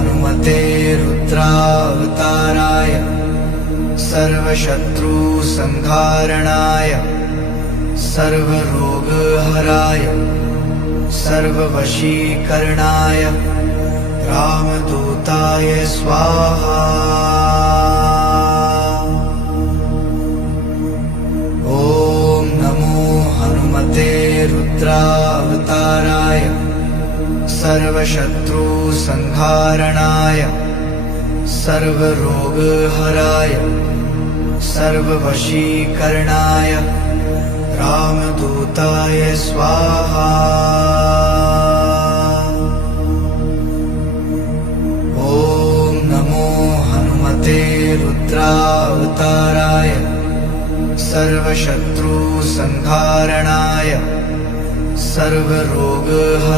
हनुमते रुद्रावताराय सर्वशत्रुसंहारणाय सर्वरोगहराय सर्ववशीकरणाय रामदूताय स्वाहा। ॐ नमो हनुमते रुद्रावताराय सर्वशत्रुसंहारणाय सर्वरोगहराय सर्ववशीकरणाय रामदूताय स्वाहा। ॐ नमो हनुमते रुद्रावताराय सर्वशत्रुसंहारणाय सर्वरोगहराय